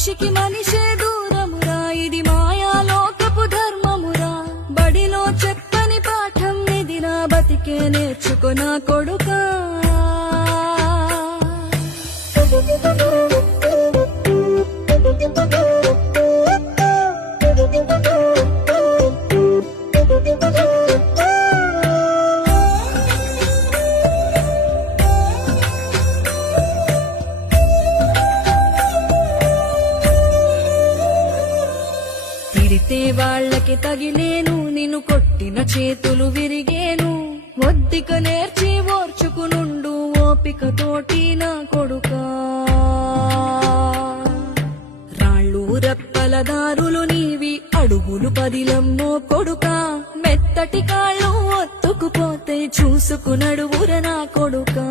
మనిషికి మనిషే దూరమురా, ఇది మాయాలోకపు ధర్మమురా. బడిలో చెప్పని పాఠం ఇదిరా, బతికే నేర్చుకున్నా కొడుకా. తిడితే వాళ్ళకి తగిలేను, నిన్ను కొట్టిన చేతులు విరిగేను. ఒద్దిక నేర్చి ఓర్చుకునుండు ఓపికతోటి నా కొడుకా. రాళ్ళు రెప్పల దారులు నీవి, అడుగులు పదిలమ్మో కొడుకా. మెత్తటి కాళ్ళు ఒత్తుకుపోతే చూసుకునడువుర నా కొడుకా.